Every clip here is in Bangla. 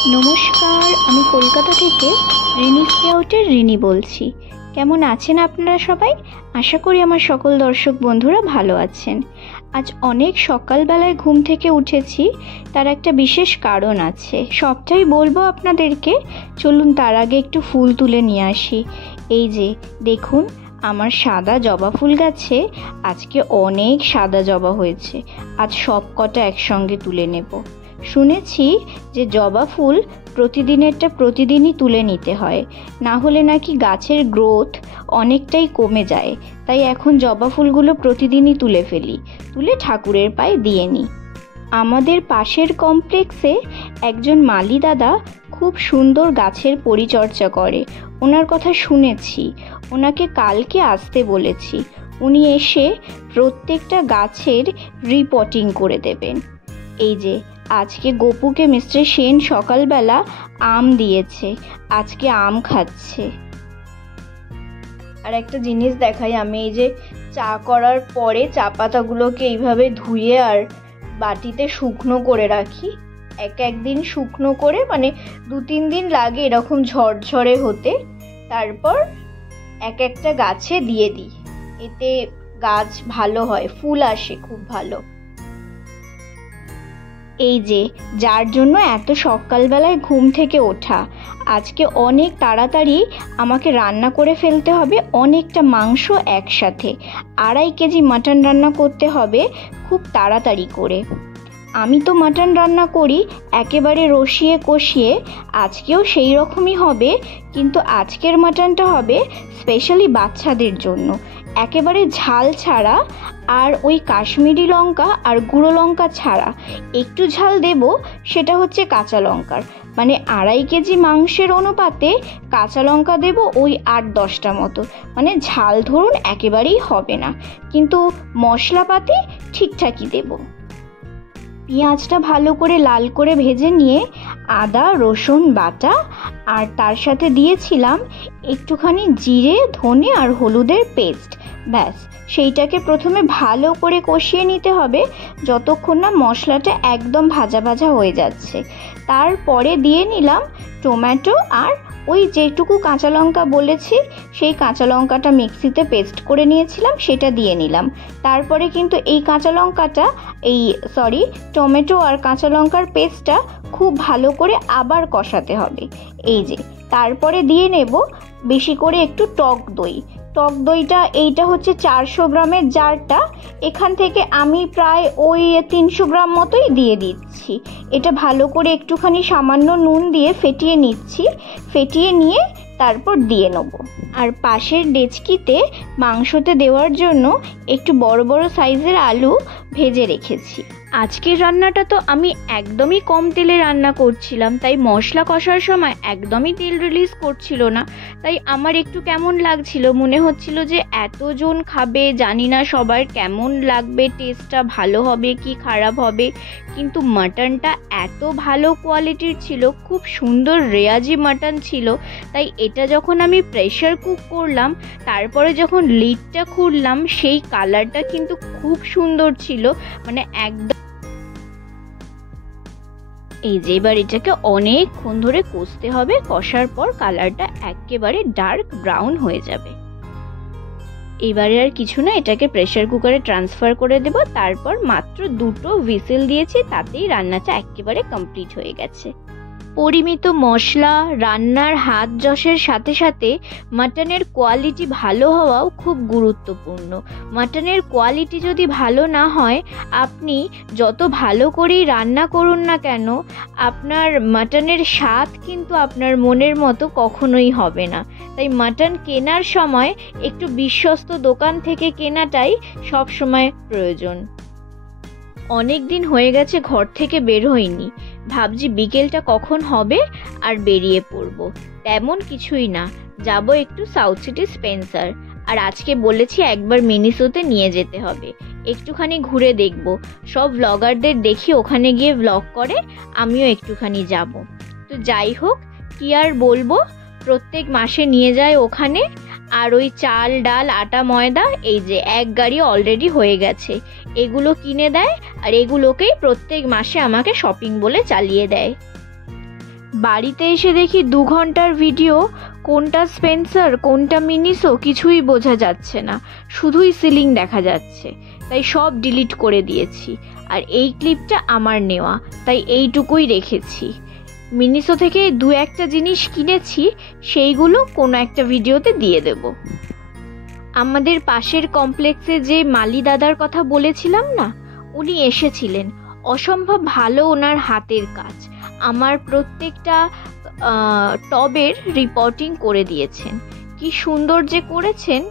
নমস্কার, আমি কলকাতা থেকে রিনি স্কাউটের রিনি বলছি। কেমন আছেন আপনারা সবাই? আশা করি আমার সকল দর্শক বন্ধুরা ভালো আছেন। আজ অনেক সকালবেলায় ঘুম থেকে উঠেছি, তার একটা বিশেষ কারণ আছে, সবটাই বলবো আপনাদেরকে। চলুন তার আগে একটু ফুল তুলে নিয়ে আসি। এই যে দেখুন, আমার সাদা জবা ফুল গাছে আজকে অনেক সাদা জবা হয়েছে। আজ সব কটা একসঙ্গে তুলে নেব। শুনেছি যে জবা ফুল প্রতিদিনেরটা প্রতিদিনই তুলে নিতে হয়, না হলে নাকি গাছের গ্রোথ অনেকটাই কমে যায়। তাই এখন জবা ফুলগুলো প্রতিদিনই তুলে ফেলি, তুলে ঠাকুরের পায়ে দিয়ে নিই। আমাদের পাশের কমপ্লেক্সে একজন মালি দাদা খুব সুন্দর গাছের পরিচর্যা করে। ওনার কথা শুনেছি, ওনাকে কালকে আসতে বলেছি। উনি এসে প্রত্যেকটা গাছের রিপোর্টিং করে দেবেন। এই যে আজকে গোপুকে মিস্টার সেন সকালবেলা আম দিয়েছে, আজকে আম খাচ্ছে। আর একটা জিনিস দেখাই, আমি এই যে চা করার পরে চা পাতাগুলোকে এইভাবে ধুয়ে আর বাটিতে শুকনো করে রাখি। একদিন শুকনো করে, মানে 2-3 দিন লাগে এরকম ঝরঝরে হতে। তারপর একটা গাছে দিয়ে দিই, এতে গাছ ভালো হয়, ফুল আসে খুব ভালো। এই যে যার জন্য এত সকালবেলায় ঘুম থেকে ওঠা, আজকে অনেক তাড়াতাড়ি আমাকে রান্না করে ফেলতে হবে অনেকটা মাংস একসাথে। 2.5 কেজি মাটন রান্না করতে হবে খুব তাড়াতাড়ি করে। আমি তো মাটন রান্না করি একেবারে রসিয়ে কষিয়ে, আজকেও সেই রকমই হবে, কিন্তু আজকের মাটনটা হবে স্পেশালি বাচ্চাদের জন্য, একেবারে ঝাল ছাড়া, আর ওই কাশ্মীরি লঙ্কা আর গুঁড়ো লঙ্কা ছাড়া। একটু ঝাল দেব, সেটা হচ্ছে কাঁচা লঙ্কার, মানে 2.5 কেজি মাংসের অনুপাতে কাঁচা লঙ্কা দেব ওই 8-10টা মতো। মানে ঝাল ধরুন একেবারেই হবে না, কিন্তু মশলাপাতি ঠিকঠাকই দেব। পেঁয়াজটা ভালো করে লাল করে ভেজে নিয়ে আদা রসুন বাটা, আর তার সাথে দিয়েছিলাম একটুখানি জিরে ধনে আর হলুদের পেস্ট। ব্যাস, সেইটাকে প্রথমে ভালো করে কষিয়ে নিতে হবে যতক্ষণ না মশলাটা একদম ভাজা ভাজা হয়ে যাচ্ছে। তারপরে দিয়ে নিলাম টমেটো, আর ওই যেটুকু কাঁচা লঙ্কা বলেছি সেই কাঁচা লঙ্কাটা মিক্সিতে পেস্ট করে নিয়েছিলাম, সেটা দিয়ে নিলাম। তারপরে কিন্তু এই কাঁচা লঙ্কাটা টমেটো আর কাঁচা লঙ্কার পেস্টটা খুব ভালো করে আবার কষাতে হবে। এই যে তারপরে দিয়ে নেব বেশি করে একটু টক দই। টক দইটা এইটা হচ্ছে 400 গ্রামের জারটা, এখান থেকে আমি প্রায় ওই 300 গ্রাম মতোই দিয়ে দিচ্ছি। এটা ভালো করে একটুখানি সামান্য নুন দিয়ে ফেটিয়ে নিচ্ছি, ফেটিয়ে নিয়ে তারপর দিয়ে নেব। আর পাশের ডেচকিতে মাংসতে দেওয়ার জন্য একটু বড় বড় সাইজের আলু ভেজে রেখেছি। আজকের রান্নাটা তো আমি একদমই কম তেলে রান্না করছিলাম, তাই মশলা কষার সময় একদমই তেল রিলিজ করছিল না। তাই আমার একটু কেমন লাগছিল, মনে হচ্ছিল যে এতজন খাবে, জানি না সবার কেমন লাগবে, টেস্টটা ভালো হবে কি খারাপ হবে। কিন্তু মাটনটা এত ভালো কোয়ালিটির ছিল, খুব সুন্দর রেয়াজি মাটন ছিল। তাই এটা যখন আমি প্রেশার কুক করলাম, তারপরে যখন লিডটা খুললাম, সেই কালারটা কিন্তু খুব সুন্দর ছিল, মানে একদম। এই যে এবার এটাকে অনেকক্ষণ ধরে কষতে হবে, কষার পর কালারটা একেবারে ডার্ক ব্রাউন হয়ে যাবে। এবারে আর কিছু না, এটাকে প্রেসার কুকারে ট্রান্সফার করে দেব। তারপর মাত্র 2টো হুইসেল দিয়েছি, তাতেই রান্নাটা একেবারে কমপ্লিট হয়ে গেছে। পরিমিত মশলা, রান্নার হাত যশের সাথে সাথে মাটনের কোয়ালিটি ভালো হওয়াও খুব গুরুত্বপূর্ণ। মাটনের কোয়ালিটি যদি ভালো না হয়, আপনি যত ভালো করেই রান্না করুন না কেন, আপনার মাটনের স্বাদ কিন্তু আপনার মনের মতো কখনোই হবে না। তাই মাটন কেনার সময় একটু বিশ্বস্ত দোকান থেকে কেনাটাই সব সময় প্রয়োজন। অনেক দিন হয়ে গেছে ঘর থেকে বের হইনি, ভাবছি বিকেলটা কখন হবে আর বেরিয়ে পড়বো। তেমন কিছুই না, যাব একটু সাউথ সিটি স্পেন্সার। আর আজকে বলেছি একবার মিনিসোতে নিয়ে যেতে হবে, একটুখানি ঘুরে দেখব। সব ব্লগারদের দেখি ওখানে গিয়ে ব্লগ করে, আমিও একটুখানি যাব। তো যাই হোক, কি আর বলবো, প্রত্যেক মাসে নিয়ে যায় ওখানে। আর ওই চাল ডাল আটা ময়দা, এই যে 1 গাড়ি অলরেডি হয়ে গেছে, এগুলো কিনে দেয়, আর এগুলোকেই প্রত্যেক মাসে আমাকে শপিং বলে চালিয়ে দেয়। বাড়িতে এসে দেখি 2 ঘন্টার ভিডিও, কোনটা স্পেন্সার কোনটা মিনিসো কিছুই বোঝা যাচ্ছে না, শুধুই সিলিং দেখা যাচ্ছে। তাই সব ডিলিট করে দিয়েছি। আর এই ক্লিপটা আমার নেওয়া, তাই এইটুকুই রেখেছি। মিনিসো থেকে 2-1টা জিনিস কিনেছি, সেইগুলো কোনো একটা ভিডিওতে দিয়ে দেব। আমাদের পাশের কমপ্লেক্সে যে মালি দাদার কথা বলেছিলাম না, উনি এসেছিলেন। অসম্ভব ভালো ওনার হাতের কাজ। আমার প্রত্যেকটা টবের রিপোর্টিং করে দিয়েছেন। কি সুন্দর যে করেছেন।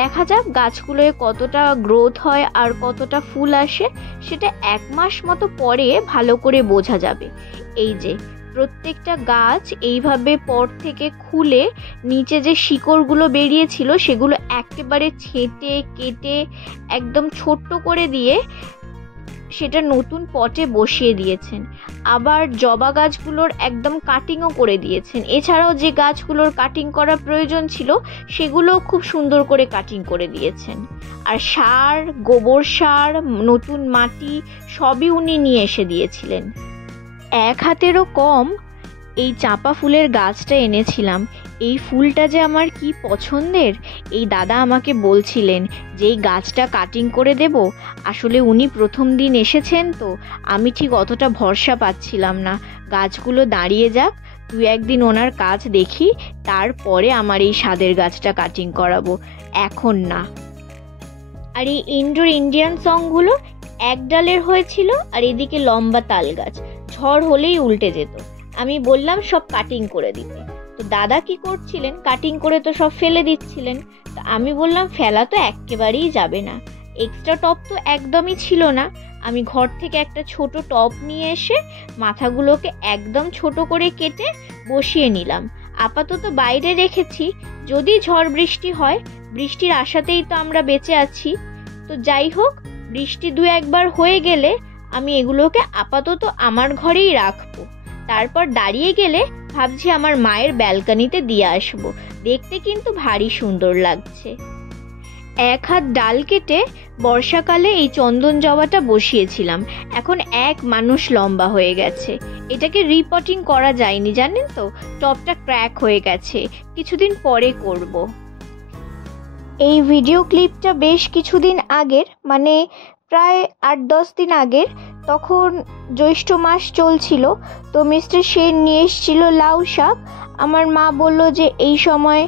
দেখা যাক গাছগুলোয় কতটা গ্রোথ হয় আর কতটা ফুল আসে, সেটা 1 মাস মতো পরে ভালো করে বোঝা যাবে। এই যে প্রত্যেকটা গাছ এইভাবে পট থেকে খুলে নিচে যে শিকড়গুলো বেরিয়েছিল সেগুলো একেবারে ছেঁটে কেটে একদম ছোট্ট করে দিয়ে সেটা নতুন পটে বসিয়ে দিয়েছেন। আবার জবা গাছগুলোর একদম কাটিংও করে দিয়েছেন। এছাড়াও যে গাছগুলোর কাটিং করা প্রয়োজন ছিল সেগুলোও খুব সুন্দর করে কাটিং করে দিয়েছেন। আর সার, গোবর সার, নতুন মাটি সবই উনি নিয়ে এসে দিয়েছিলেন। 1 হাতেরও কম এই চাঁপা ফুলের গাছটা এনেছিলাম। এই ফুলটা যে আমার কি পছন্দের। এই দাদা আমাকে বলছিলেন যে এই গাছটা কাটিং করে দেব। আসলে উনি প্রথম দিন এসেছেন তো আমি ঠিক অতটা ভরসা পাচ্ছিলাম না। গাছগুলো দাঁড়িয়ে যাক, 2-1 দিন ওনার কাজ দেখি, তারপরে আমার এই স্বাদের গাছটা কাটিং করাবো, এখন না। আর এই ইনডোর ইন্ডিয়ান সংগুলো 1 ডালের হয়েছিল, আর এদিকে লম্বা তাল গাছ, ঝড় হলেই উল্টে যেত। আমি বললাম সব কাটিং করে দিতে, তো দাদা কি করছিলেন, কাটিং করে তো সব ফেলে দিচ্ছিলেন। তো আমি বললাম ফেলা তো একেবারেই যাবে না, এক্সট্রা টপ তো একদমই ছিল না। আমি ঘর থেকে একটা ছোট টপ নিয়ে এসে মাথাগুলোকে একদম ছোট করে কেটে বসিয়ে নিলাম। আপাতত বাইরে রেখেছি, যদি ঝড় বৃষ্টি হয়, বৃষ্টির আশাতেই তো আমরা বেঁচে আছি। তো যাই হোক, বৃষ্টি 2-1 বার হয়ে গেলে আমি এগুলোকে আপাতত আমার ঘরেই রাখবো। তারপর দাঁড়িয়ে গেলে ভাবছি আমার মায়ের ব্যালকনিতে দিয়ে আসবো। দেখতে কিন্তু ভারী সুন্দর লাগছে। 1 হাত ডাল কেটে বর্ষাকালে এই চন্দন জবাটা বসিয়েছিলাম। এখন 1 মানুষ লম্বা হয়ে গেছে। এটাকে রিপোর্টিং করা যায়নি জানেন তো, টপটা ক্র্যাক হয়ে গেছে, কিছুদিন পরে করব। এই ভিডিও ক্লিপটা বেশ কিছুদিন আগের, মানে প্রায় 8-10 দিন আগের। তখন জ্যৈষ্ঠ মাস চলছিল, তো মিস্টার সেন নিয়ে এসেছিল লাউ শাক। আমার মা বলল যে এই সময়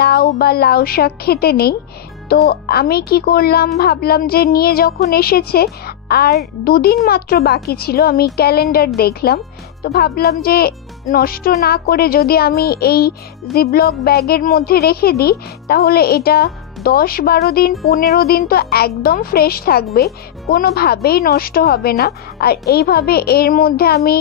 লাউ বা লাউ শাক খেতে নেই। তো আমি কি করলাম, ভাবলাম যে নিয়ে যখন এসেছে আর 2 দিন মাত্র বাকি ছিল, আমি ক্যালেন্ডার দেখলাম, তো ভাবলাম যে নষ্ট না করে যদি আমি এই জিপলক ব্যাগের মধ্যে রেখে দিই তাহলে এটা 10-12 দিন 15 দিন তো একদম ফ্রেশ থাকবে, কোনোভাবেই নষ্ট হবে না। আর এইভাবে এর মধ্যে আমি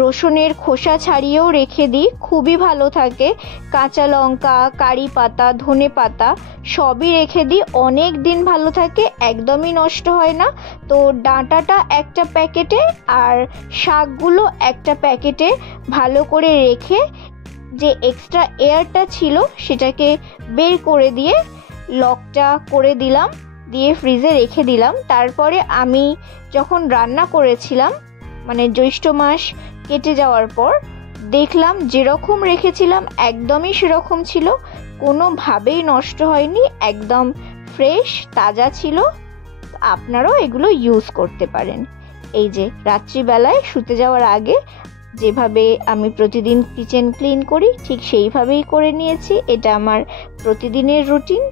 রসুনের খোসা ছাড়িয়েও রেখে দিই, খুবই ভালো থাকে। কাঁচা লঙ্কা, কারি পাতা, ধনে পাতা সবই রেখে দিই, অনেক দিন ভালো থাকে, একদমই নষ্ট হয় না। তো ডাঁটাটা একটা প্যাকেটে আর শাকগুলো একটা প্যাকেটে ভালো করে রেখে যে এক্সট্রা এয়ারটা ছিল সেটাকে বের করে দিয়ে লকটা করে দিলাম, দিয়ে ফ্রিজে রেখে দিলাম। তারপরে আমি যখন রান্না করেছিলাম, মানে জ্যৈষ্ঠ মাস কেটে যাওয়ার পর দেখলাম যেরকম রেখেছিলাম একদমই সেরকম ছিল, কোনোভাবেই নষ্ট হয়নি, একদম ফ্রেশ তাজা ছিল। আপনারাও এগুলো ইউজ করতে পারেন। এই যে রাত্রিবেলায় শুতে যাওয়ার আগে যেভাবে আমি প্রতিদিন কিচেন ক্লিন করি ঠিক সেইভাবেই করে নিয়েছি। এটা আমার প্রতিদিনের রুটিন।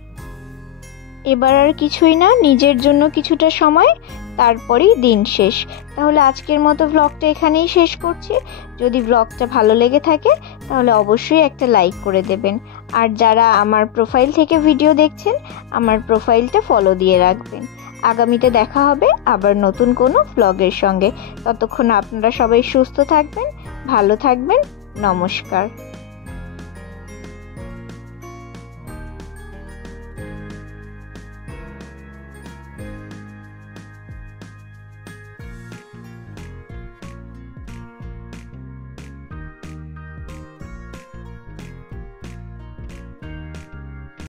এবার আর কিছুই না, নিজের জন্য কিছুটা সময়, তারপরেই দিন শেষ। তাহলে আজকের মতো ব্লগটা এখানেই শেষ করছি। যদি ব্লগটা ভালো লেগে থাকে তাহলে অবশ্যই একটা লাইক করে দেবেন। আর যারা আমার প্রোফাইল থেকে ভিডিও দেখছেন আমার প্রোফাইলটা ফলো দিয়ে রাখবেন। আগামীতে দেখা হবে আবার নতুন কোনো ব্লগের সঙ্গে। ততক্ষণ আপনারা সবাই সুস্থ থাকবেন, ভালো থাকবেন। নমস্কার।